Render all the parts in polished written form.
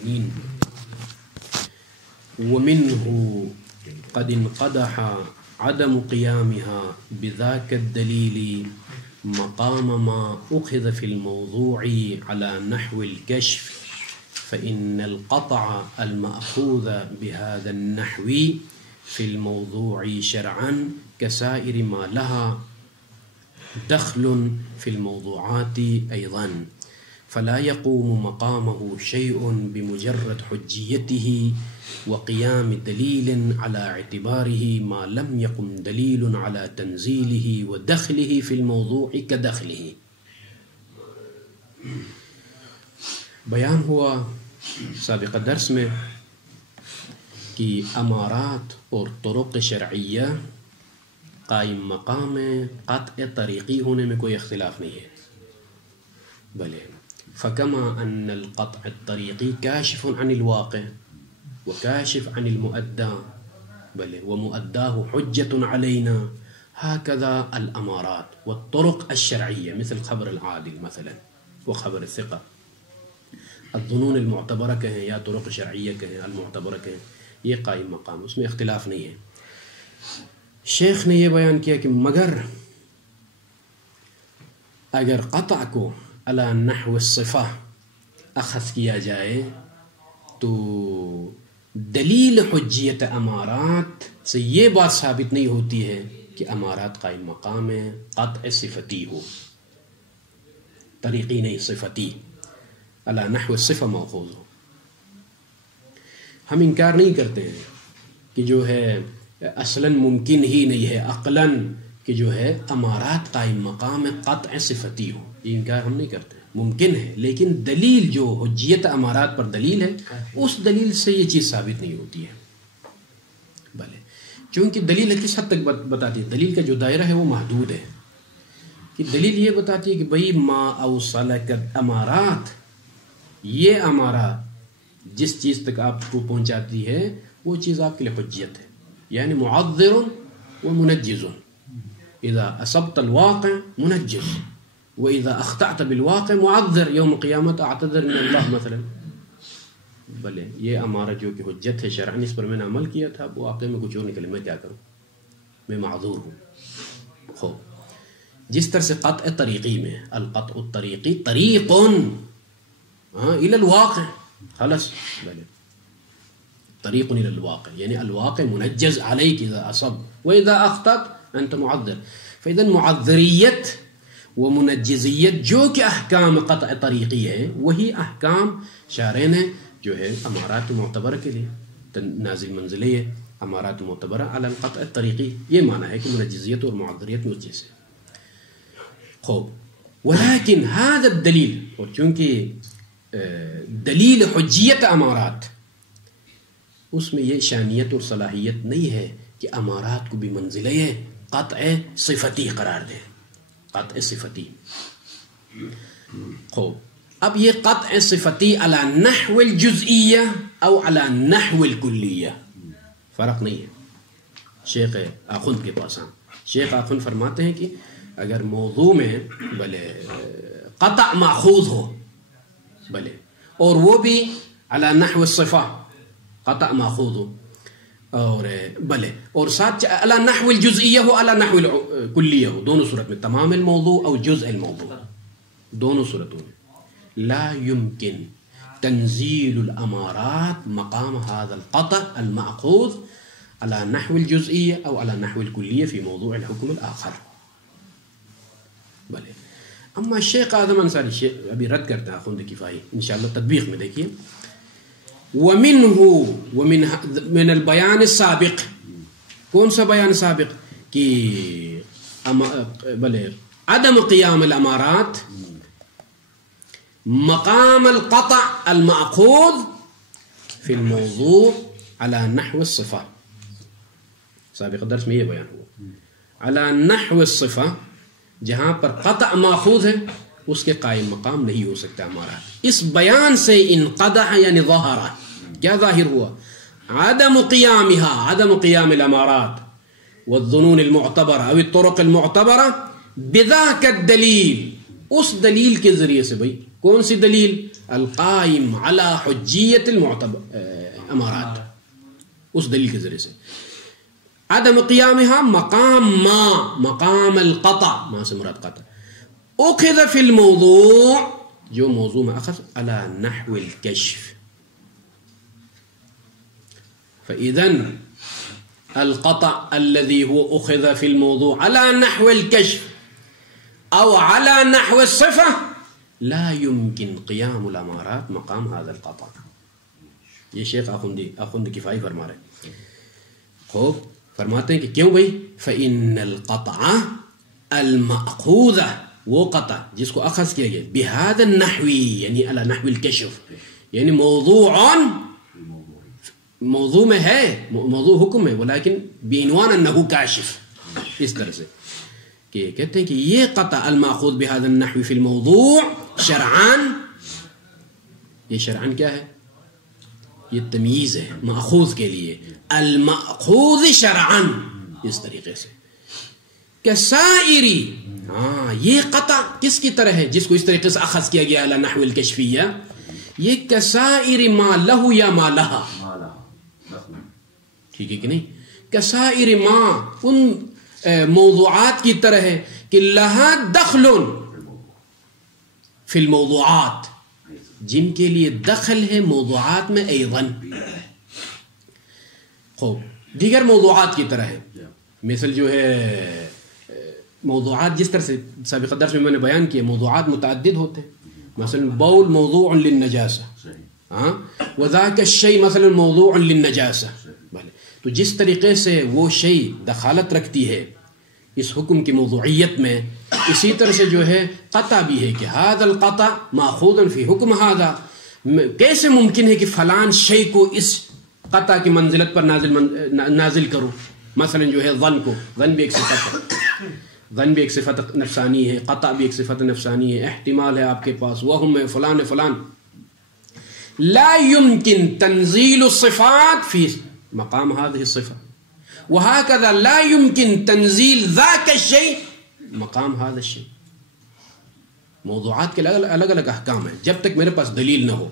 العالمين. ومنه قد انقدح عدم قيامها بذاك الدليل مقام ما أخذ في الموضوع على نحو الكشف، فإن القطع المأخوذ بهذا النحو في الموضوع شرعا كسائر ما لها دخل في الموضوعات أيضا، فلا يقوم مقامه شيء بمجرد حجيته وقيام دليل على اعتباره ما لم يقم دليل على تنزيله ودخله في الموضوع كدخله. بیان ہوا سابقہ درس میں کہ امارات اور طرق شرعیہ قائم مقام قطع طریقی ہونے میں کوئی اختلاف نہیں ہے. بلے فكما أن القطع الطريقي كاشف عن الواقع وكاشف عن المؤدى بل ومؤداه حجة علينا، هكذا الأمارات والطرق الشرعية مثل خبر العادل مثلا وخبر الثقة، الظنون المعتبرة کہیں یا طرق شرعیہ کہیں المعتبرہ کہیں، یہ قائم مقام، اس میں اختلاف نہیں ہے. شیخ نے یہ بیان کیا کہ مگر اگر قطع کو علی نحو الصفہ اخذ کیا جائے تو دلیل حجیت امارات سے یہ بات ثابت نہیں ہوتی ہے کہ امارات قائم مقام ہے قطع صفتی ہو، طریقی نہیں صفتی، علی نحو الصفہ مأخوذ ہو. ہم انکار نہیں کرتے ہیں کہ جو ہے اصلاً ممکن ہی نہیں ہے عقلاً کہ جو ہے امارات قائم مقام قطع صفتی ہو، یہ انکار ہم نہیں کرتے، ممکن ہے، لیکن دلیل جو حجیت امارات پر دلیل ہے اس دلیل سے یہ چیز ثابت نہیں ہوتی ہے. بھلے چونکہ دلیل کس حد تک بتاتی ہے، دلیل کا جو دائرہ ہے وہ محدود ہے، کہ دلیل یہ بتاتی ہے کہ بھئی ما اوصلک امارات، یہ امارات جس چیز تک آپ کو پہنچاتی ہے وہ چیز آپ کے لیے حجیت ہے، یعنی معذر و منجز، اذا اصبت الواقع منجز واذا اخطأت بالواقع معذر، یوم قیامت اعتذر من اللہ مثلا. بلے یہ امارہ جو کہ حجت ہے شرعاً، اس پر میں نے عمل کیا تھا، وہ واقع میں کچھ اور نکلے، میں کیا کروں، میں معذور ہوں. خوب جس طرح سے قطع طریقی میں القطع الطریقی طریق الى الواقع خلاص، بلے طریق الى الواقع یعنی الواقع منجز علیک اذا اصب واذا اخطأت انت معذر. فاذا معذریت و منجزیت جو کہ احکام قطع طریقی ہے وہی احکام شارع نے جو ہے امارات معتبرہ کے لیے نازل منزلی ہے، امارات معتبرہ علی القطع طریقی، یہ معنی ہے کہ منجزیت اور معذریت میں اس چیز ہے. خوب ولیکن هذا الدلیل، اور چونکہ دلیل حجیت امارات اس میں یہ شانیت اور صلاحیت نہیں ہے کہ امارات کو بھی منزلہ قطع صفتی قرار دے، قطع صفتی. خوب اب یہ قطع صفتی علی نحو الجزئیہ او علی نحو الکلیہ فرق نہیں ہے. شیخ آخوند کے پاس شیخ آخوند فرماتے ہیں کہ اگر موضوع میں بلے قطع ماخوذ ہو بلے اور وہ بھی علی نحو الصفہ قطع ماخوذ ہو اور بلے اور ساتھ علی نحو الجزئیہ ہو علی نحو الکلیہ ہو، دونوں صورت میں تمام الموضوع او جزء الموضوع، دونوں صورتوں میں لا يمكن تنزيل الامارات مقام هذا القطع المأخوذ على نحو الجزئية او على نحو الكلية في موضوع الحكم الاخر. بلے اما الشیخ اعظم انصاری ابھی رد کرتا ہے آخوند کفائی، انشاءاللہ تطبیق میں دیکھیے. ومنه ومن البیان السابق، کون سا بیان سابق کہ بلے عدم قیام الامارات مقام القطع المأخوذ في الموضوع على نحو الصفة. سابق درس میں یہ بیان ہوا على نحو الصفة، جہاں پر قطع ماخوذ ہے اس کے قائم مقام نہیں ہو سکتا ہمارا. اس بیان سے انقدح یعنی ظاہرہ، کیا ظاہر ہوا؟ عدم قیامها، عدم قیام الامارات والظنون المعتبرہ او الطرق المعتبرہ بذاک الدلیل، اس دلیل کے ذریعے سے. بھئی کون سی دلیل؟ القائم علی حجیت امارات، اس دلیل کے ذریعے سے. عدم قیامها مقام القطع، ما سے مراد قطع. اخذ فی الموضوع، جو موضوع میں اخذ علی نحو الکشف. فإذن القطع الذي هو أخذ في الموضوع على نحو الكشف أو على نحو الصفة لا يمكن قيام الأمارات مقام هذا القطع. یہ شیخ آخوند کفائی فرما رہے ہیں. خوب فرماتے ہیں کہ کیوں بھائی؟ فإن القطع المأخوذ، وہ قطع جس کو اخذ کیا گیا بهذا النحو یعنی على نحو الكشف، یعنی موضوع میں ہے، موضوع حکم ہے، ولیکن بعنوان انہ کاشف، اس طرح سے کہ کہتے ہیں کہ یہ قطع الماخوذ بهذا النحو فی الموضوع شرعان، یہ شرعان کیا ہے؟ یہ تمیز ہے ماخوذ کے لیے، الماخوذ شرعان، اس طریقے سے. کسائری، ہاں یہ قطع کس کی طرح ہے جس کو اس طریقے سے اخذ کیا گیا علی نحو الکشفیہ؟ یہ کسائر ما لہ یا ما لہا، ٹھیک ہے کہ نہیں؟ کسائر ما، ان موضوعات کی طرح ہے کہ لہا دخل فی الموضوعات، جن کے لیے دخل ہے موضوعات میں ایضاً. خوب دیگر موضوعات کی طرح ہے. مثل جو ہے موضوعات جس طرح سے سابقہ درس میں نے بیان کیا، موضوعات متعدد ہوتے ہیں. مثلا بول موضوع للنجاسہ، ہاں، وذاک الشیء مثلا موضوع للنجاسہ. تو جس طریقے سے وہ شیء دخالت رکھتی ہے اس حکم کی موضوعیت میں، اسی طرح سے جو ہے قطع بھی ہے کہ هذا القطع ماخوذ فی حکم هذا. کیسے ممکن ہے کہ فلان شیء کو اس قطع کی منزلت پر نازل کروں؟ مثلا جو ہے ظن کو، ظن بھی ایک صفت ہے، ظن بھی ایک صفت نفسانی ہے، قطع بھی ایک صفت نفسانی ہے. احتمال ہے آپ کے پاس، وہم ہے فلان فلان. لا يمكن تنزيل الصفات في مقام هذه الصفة، وهكذا لا يمكن تنزيل ذاك الشيء مقام هذا الشيء. موضوعات کے الگ الگ احکام ہیں جب تک میرے پاس دلیل نہ ہو.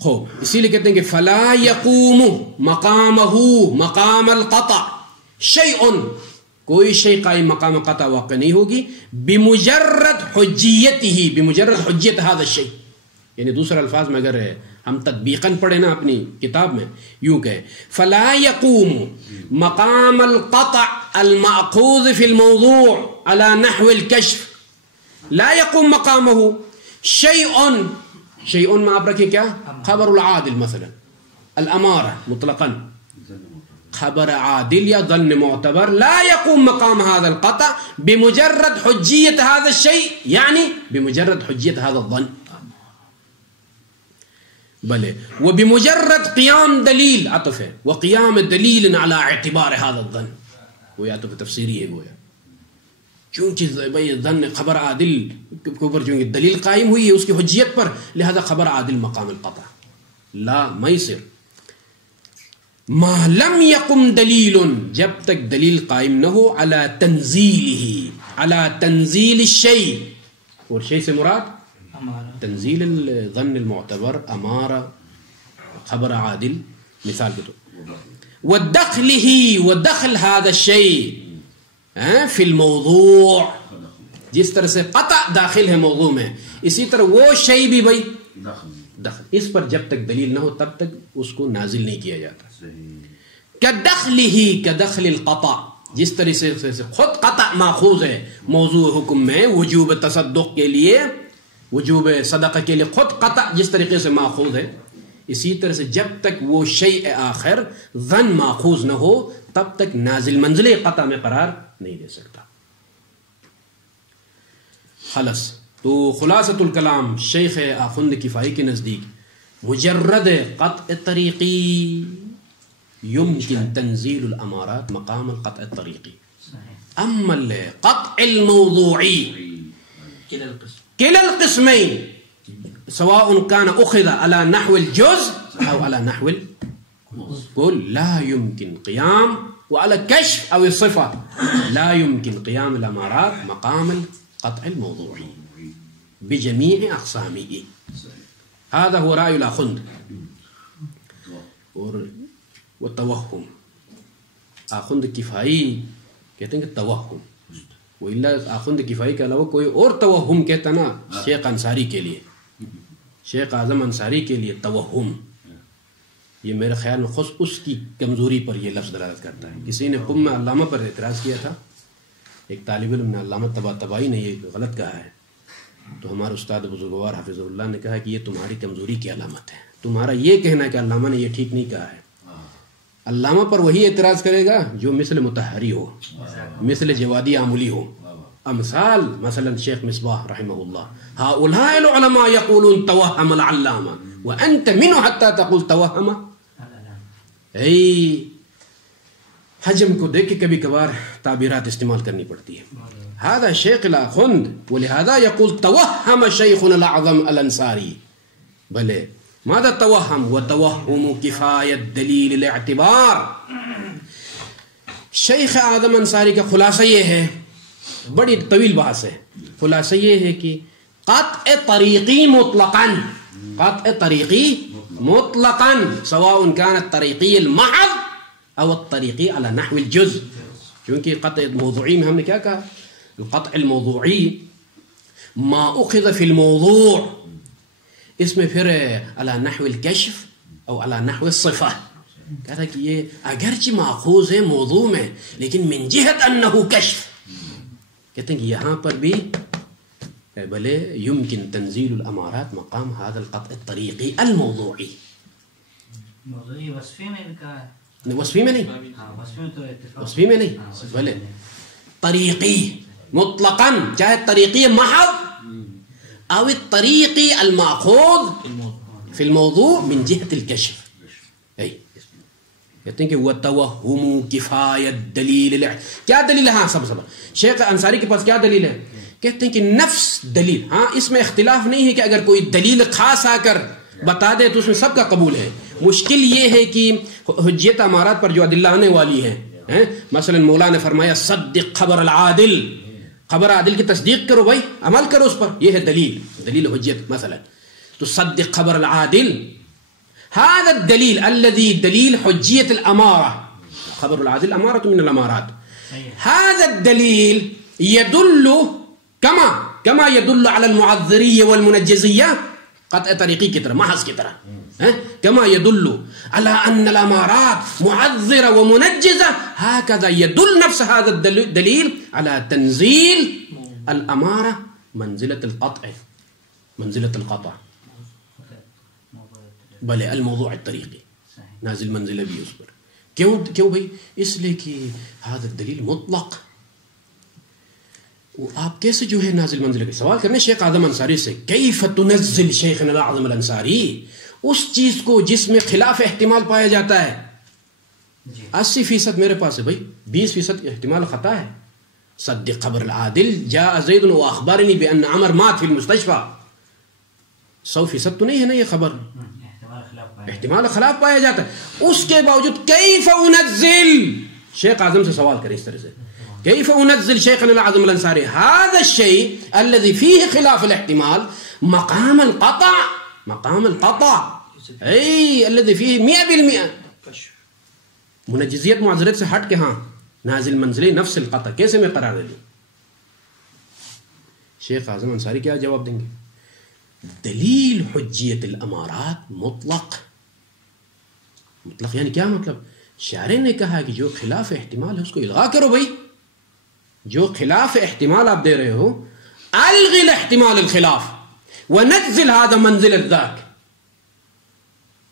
خوب اسی لیے کہتے ہیں کہ فلا يقوم مقامه مقام القطع شيء، کوئی شيء قائم مقام قطع واقع نہیں ہوگی بمجرد حجیته، بمجرد حجیت هذا الشيء. یعنی دوسرے الفاظ میں اگر ہم تطبیقاً پڑھیں نا اپنی کتاب میں، یوں کہیں فلا يقوم مقام القطع المأخوذ في الموضوع على نحو الكشف، لا يقوم مقامه شيء میں آپ رکھیں کیا؟ خبر العادل مثلا، الامارہ مطلقاً خبر عادل یا ظن معتبر، لا يقوم مقام هذا القطع بمجرد حجیت هذا الشيء، یعنی بمجرد حجیت هذا الظن. بلے وبمجرد قیام دلیل، عطف ہے، وقیام دلیل على اعتبار هذا الظن، وہ یا تو تفسیری ہے گویا، چونکہ بھائی ظن خبر عادل کے اوپر چونکہ دلیل قائم ہوئی ہے اس کی حجیت پر، لہذا خبر عادل مقام القطع. لا میسر ما لم يقم دلیل، جب تک دلیل قائم نہ ہو على تنزیلہ، على تنزیل الشیء، اور شیء سے مراد تنزیل الظن المعتبر، امارہ، خبر عادل مثال کے طور، ودخلہ ودخل هذا الشيء فی الموضوع، جس طرح سے قطع داخل ہے موضوع میں، اسی طرح وہ شیء بھی بھائی دخل، اس پر جب تک دلیل نہ ہو تب تک اس کو نازل نہیں کیا جاتا. کدخلہ کدخل القطع، جس طرح سے خود قطع ماخوذ ہے موضوع حکم میں، وجوب تصدق کے لیے، وجوب صدقہ کے لیے خود قطع جس طریقے سے ماخوذ ہے، اسی طرح سے جب تک وہ شیء آخر ظن ماخوذ نہ ہو تب تک نازل منزل قطع میں قرار نہیں دے سکتا. خلص تو خلاصۃ الکلام شیخ آخوند کفائی کے نزدیک مجرد قطع طریقی يمكن تنزيل الامارات مقام القطع الطريقي، اما القطع الموضوعي كلا القسمين سواء كان اخذ على نحو الجزء او على نحو الكل لا يمكن قيام، وعلى كشف او الصفة لا يمكن قيام الامارات مقام القطع الموضوعي. بجميع أقسامه. هذا هو رأي الآخند. والتوهم آخند کفائی کہتے ہیں کہ توہم، وإلا آخند کفائی کے علاوہ کوئی اور توہم کہتا نا شیخ انصاری کے لیے، شیخ اعظم انصاری کے لیے توہم، یہ میرے خیال میں خود اس کی کمزوری پر یہ لفظ دلالت کرتا ہے. کسی نے قم میں علامہ پر اعتراض کیا تھا، ایک طالب علم نے علامہ طباطبائی نے یہ غلط کہا ہے، تو ہمارے استاد بزرگوار حافظ اللہ نے کہا کہ یہ تمہاری کمزوری کی علامت ہے، تمہارا یہ کہنا ہے کہ علامہ نے یہ ٹھیک نہیں کہا ہے. علامہ پر وہی اعتراض کرے گا جو مثل مطہری ہو، مثل جوادی عاملی ہو، امثال مثلا شیخ مصباح رحمہ اللہ، هؤلاء العلماء يقولون توهم العلامہ وانت منه حتى تقول توهم. حجم کو دیکھ کے کبھی کبھار تعبیرات استعمال کرنی پڑتی ہے. هذا شیخ الآخند ولهذا يقول توهم شیخنا الاعظم الانصاری. بلے ماذا توهم؟ وتوهم كفاية دلیل الاعتبار. شیخ اعظم انصاری کا خلاصہ یہ ہے، بڑی طویل بحث ہے، خلاصہ یہ ہے کہ قطع طریقی مطلقا، قطع طریقی مطلقا سواء كان الطریقی المحض او الطریقی على نحو الجزء. کیونکہ قطع موضوعی میں ہم نے کیا کہا؟ القطع الموضوعی ما اخذ في الموضوع، اس میں پھر على نحو الکشف او على نحو الصفہ، کہتا کہ یہ اگرچہ ماخوذ ہے موضوع میں لیکن من جہت انه کشف، کہتے ہیں کہ یہاں پر بھی بلے يمكن تنزيل الامارات مقام هذا القطع الطریقی الموضوعی. موضوعی وصفی میں بھی کہا ہے، وصفی میں نہیں، وصفی میں نہیں، بلے طریقی مطلقا، چاہے طریقی محض او الطریقی الماخوذ فی الموضوع من جہت الکشف. کہتے ہیں کہ وَتَوَهُّمُ كِفَايَةَ دلیل. کیا دلیل ہے؟ ہاں سب شیخ انصاری کے پاس کیا دلیل ہے؟ کہتے ہیں کہ نفس دلیل. ہاں اس میں اختلاف نہیں ہے کہ اگر کوئی دلیل خاص آ کر بتا دے تو اس میں سب کا قبول ہے. مشکل یہ ہے کہ حجیت امارات پر جو ادلہ آنے والی ہیں، مثلا مولا نے فرمایا صدق خبر العادل، خبر عادل کی تصدیق کرو بھائی، عمل کرو اس پر، یہ ہے دلیل، دلیل حجیت. مثلا تو صدق خبر العادل، هذا الدليل الذي دليل حجية الأمارة، خبر العادل أمارة من الأمارات. هذا الدليل يدل كما يدل على المعذرية والمنجزية قطع طريقي کی طرح، محض کی طرح، كما يدل على أن الأمارات معذرة ومنجزة، هكذا يدل نفس هذا الدليل على تنزيل الأمارة منزلة القطع، منزلة القطع. بلے الموضوع الطریقی نازل منزلہ بھی اس پر. کیوں بھائی؟ اس لیے کہ هذا الدلیل مطلق. آپ کیسے جو ہے نازل منزلہ کے سوال کرنے شیخ اعظم انصاری سے، کیف تنزل شیخنا الاعظم الانصاری، اس چیز کو جس میں خلاف احتمال پایا جاتا ہے. 80% میرے پاس ہے بھائی، 20% احتمال خطا ہے. صدق خبر العادل جاء زید واخبرنی بان عمر مات فی المستشفى، 100% تو نہیں ہے نا یہ خبر، احتمال خلاف پایا جاتا ہے. اس کے باوجود کیف انزل، شیخ اعظم سے سوال کرے اس طرح سے، کیف انزل شیخنا الاعظم الانصاری هذا الشيء الذي فيه خلاف الاحتمال مقام القطع، مقام القطع اي الذي فيه 100% منجزیت معذرت سے ہٹ کے ہاں نازل منزلی نفس القطع کیسے میں قرار دے دوں؟ شیخ اعظم انصاری کیا جواب دیں گے؟ دلیل حجیت الامارات مطلق. مطلق یعنی کیا مطلب؟ شارع نے کہا کہ جو خلاف احتمال ہے اس کو الغا کرو بھائی، جو خلاف احتمال آپ دے رہے ہو الغی الاحتمال الخلاف ونزل هذا منزل الذاك.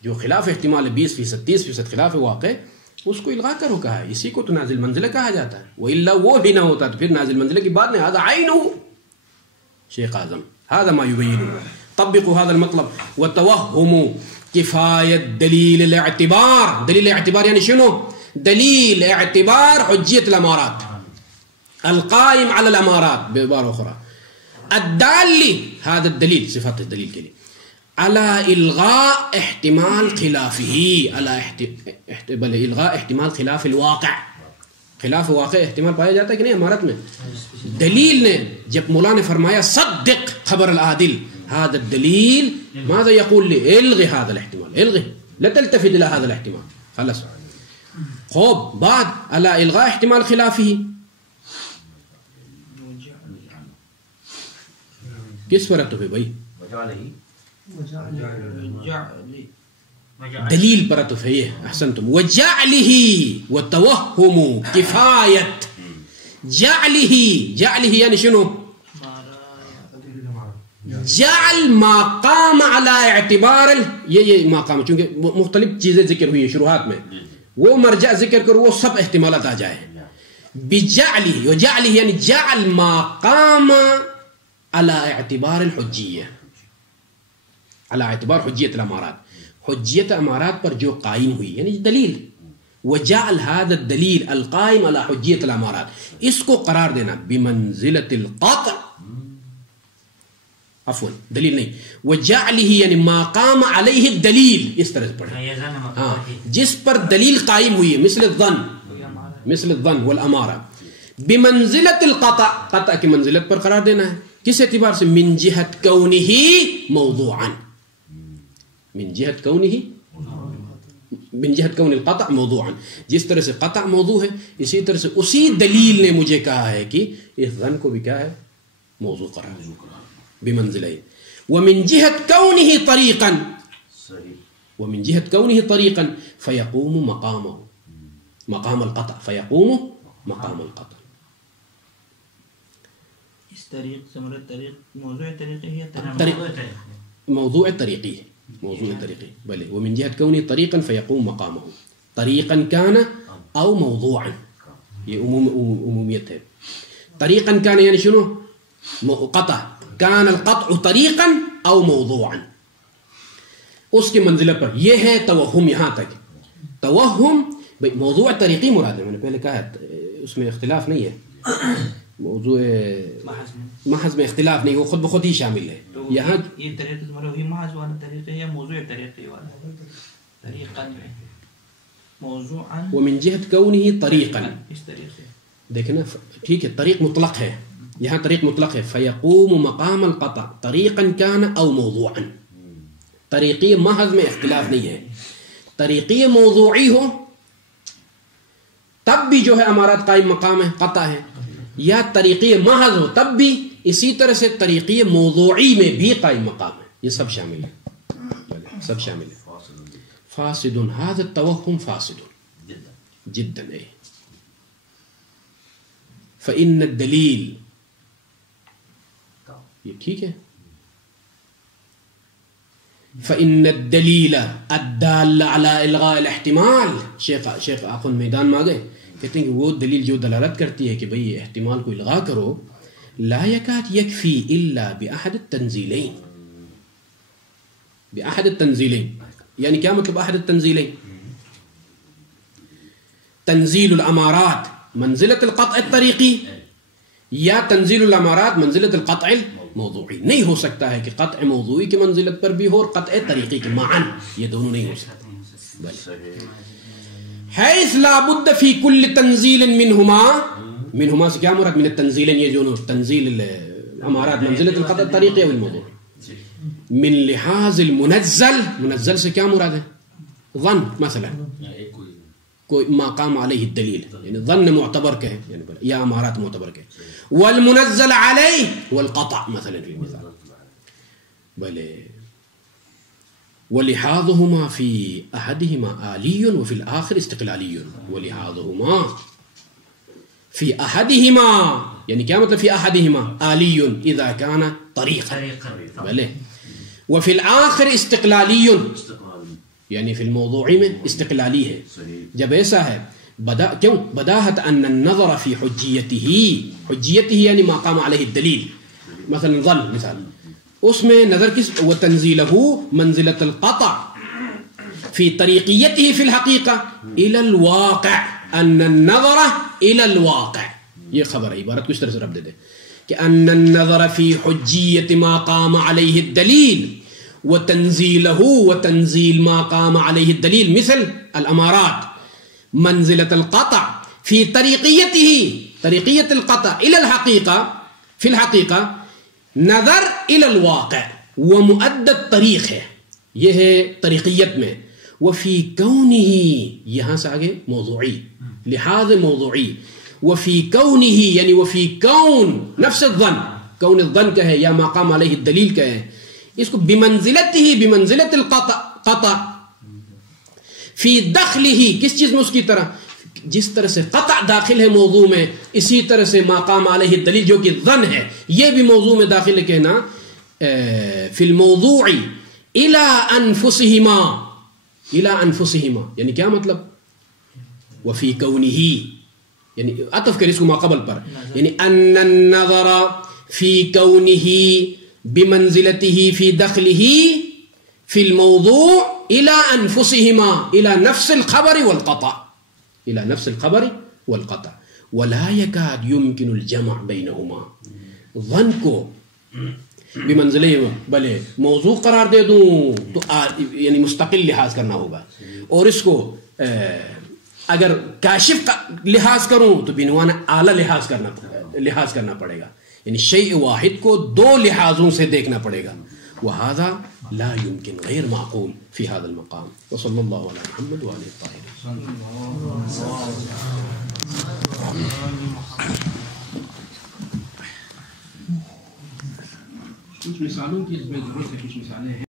جو خلاف احتمال 20% 30% خلاف واقع اس کو الغا کرو کہا ہے، اسی کو تو نازل منزلہ کہا جاتا ہے. وإلا وہ بھی نہ ہوتا تو پھر نازل منزلہ کی بات نہیں. هذا عینه شیخ اعظم، هذا ما يبين. طبقوا هذا المطلب. وتوهم كفاية دلیل الاعتبار. دلیل اعتبار یعنی شنو؟ دلیل اعتبار حجیت الامارات القائم على الامارات بعبارة أخرى الدال، هذا الدليل صفات الدليل کے لیے، على الغاء احتمال خلافه، على الغاء احتمال خلاف الواقع. خلاف واقع احتمال پایا جاتا ہے کہ نہیں امارت میں؟ دلیل نے جب مولا نے فرمایا صدق خبر العادل هذا الدليل ماذا يقول لي؟ الغي هذا الاحتمال، الغي لا تلتفت الى هذا الاحتمال. خلاص خوب بعد على الغاء احتمال خلافه کس فرق ہے بھائی؟ دلیل پر تو ہے احسنتم. وجعله وتوهم کفایت. جعله یعنی شنو؟ جعل ما قام على اعتبار یہ مقام، چونکہ مختلف چیزیں ذکر ہوئی ہیں شروحات میں، وہ مرجع ذکر کرو وہ سب احتمالات آ جائے. بجعله وجعله یعنی جعل ما قام على اعتبار الحجیہ، على اعتبار حجیت الامارات، حجیت امارات پر جو قائم ہوئی یعنی دلیل. وجعل هذا الدلیل القائم على حجیت الامارات، اس کو قرار دینا بمنزلت القطع، عفوا دلیل نہیں، وجعله یعنی ما قام علیہ الدلیل، اس طرح سے پڑھیں ہاں جس پر دلیل قائم ہوئی ہے، مثل الظن والامارہ. بمنزلت القطع، قطع کی منزلت پر قرار دینا ہے. کس اعتبار سے؟ من جہت کونہ موضوعا، من جہت کونہ، من جہت کون القطع موضوعا، جس طرح سے قطع موضوع ہے اسی طرح سے اسی دلیل نے مجھے کہا ہے کہ اس ظن کو بھی کیا ہے؟ موضوع قرار بمنزلہ. ومن جہت کونہ طریقا، ومن جہت کونہ طریقا فیقوم مقامہ، مقام القطع، فیقوم مقام القطع. اس طریق سے مراد طریق موضوع طریقی ہے، موضوع طریقی، موضوع طریقی بلے. ومن جہت کونہ طریقا فیقوم مقامہ، طریقا کان او موضوعا، یہ عمومیت ہے. طریقا کان یعنی شنو؟ قطع. کان القطع طریقا او موضوعا، اس کی منزلہ پر. یہ ہے توہم. یہاں تک توہم بھائی موضوع طریقی مراد ہے، میں نے پہلے کہا ہے اس میں اختلاف نہیں ہے، موضوع محض میں اختلاف نہیں، وہ خود بخود ہی شامل ہے. یہاں یہ طریقہ مراد وہی محض والا طریقہ یا موضوع طریقے والا طریقہ موضوعا. ومن جہت کونہ طریقا، اس طریقے دیکھیں نا ٹھیک ہے، طریق مطلق ہے، یہاں طریق مطلق ہے. فیقوم مقام القطع طریقا کان او موضوعا، طریقی محض میں اختلاف نہیں ہے. طریقی موضوعی ہو تب بھی جو ہے امارات قائم مقام ہے، قطع ہے، یا طریقی محض ہو تب بھی اسی طرح سے طریقی موضوعی میں بھی قائم مقام ہے. یہ سب شامل ہے، سب شامل ہے. فاسد هذا التوهم فاسد جدا. فإن الدلیل، یہ ٹھیک ہے. فإن الدلیل الدال على الغاء الاحتمال، شیخ آخوند میدان میں آگئے کہتے ہیں کہ وہ دلیل جو دلالت کرتی ہے کہ بھئی احتمال کو الغاء کرو، لا يكاد يكفي إلا بأحد التنزيلين. بأحد التنزيلين یعنی کیا مطلب أحد التنزيلين؟ تنزيل الأمارات منزلة القطع الطريقي یا تنزيل الأمارات منزلة القطع الموضوعي. نہیں ہو سکتا ہے کہ قطع موضوعی کی منزلت پر بھی ہو اور قطع طریقی کی معاً، یہ دونوں نہیں ہو سکتے. حیث لا بد فی کل تنزیل منہما سے کیا مراد؟ من التنزیل یہ جو تنزیل الامارات منزلت القطع الطریقی والموضوع. من لحاظ المنزل، منزل سے کیا مراد ہے؟ ظن مثلا، کوئی مقام علیہ الدلیل یعنی ظن معتبر کے یعنی یا امارات معتبر کے. والمنزل علیہ والقطع مثلا فی المثال بلے. ولحاظهما في أحدهما آلي وفي الآخر استقلالي. ولحاظهما في أحدهما يعني كیا مطلب في أحدهما آلي إذا كان طريقا بلے. وفي الآخر استقلالي يعني في الموضوع میں استقلالی ہے. جب ایسا ہے کیوں؟ بداہت ان النظر في حجیته یعنی ما قام علیہ الدلیل، مثلا ظن مثال، اس میں نظر کس؟ وتنزیلہ منزلۃ القطع فی طریقیته فی الحقیقہ الى الواقع، ان النظر الى الواقع. یہ خبر ہے، عبارت کو اس طرح سے رب دے دے کہ ان النظر فی حجیت ما قام علیہ الدلیل وتنزیلہ وتنزیل ما قام علیہ الدلیل مثل الامارات منزلۃ القطع في طريقيته طريقية القطع إلى الحقيقة في الحقيقة نظر إلى الواقع ومؤدى الطريق ہے، یہ ہے طریقیت میں. وفي كونه یہاں سے آگے موضوعی لحاظ موضوعی. وفي كونه یعنی وفي كون نفس الظن، كون الظن کا ہے یا مقام علیہ الدلیل کا ہے، اس کو بمنزلته بمنزلة القطع فی دخلہ کس چیز میں اس کی طرح، جس طرح سے قطع داخل ہے موضوع میں اسی طرح سے مقام علیہ الدلیل جو کہ ظن ہے یہ بھی موضوع میں داخل ہے. کہنا فی الموضوع الى انفسہما، الى انفسہما یعنی کیا مطلب؟ وفی کونہ یعنی عطف کر اس کو ما قبل پر، یعنی ان النظر فی کونہ بمنزلته فی دخلہ فی الموضوع الى انفسہما الى نفس الخبر والقطع، الى نفس الخبر والقطع. ولا يكاد يمكن الجمع بينهما. ظن کو بمنزلے بھلے موضوع قرار دے دوں تو یعنی مستقل لحاظ کرنا ہوگا، اور اس کو اگر کاشف لحاظ کروں تو بعنوان اعلی لحاظ کرنا پڑے گا، یعنی شیء واحد کو دو لحاظوں سے دیکھنا پڑے گا. وهذا لا يمكن غير معقول في هذا المقام. وصلى الله على محمد وآله الطاهرين. کچھ مثالوں کی اس میں ضرورت ہے، کچھ مثالیں ہیں.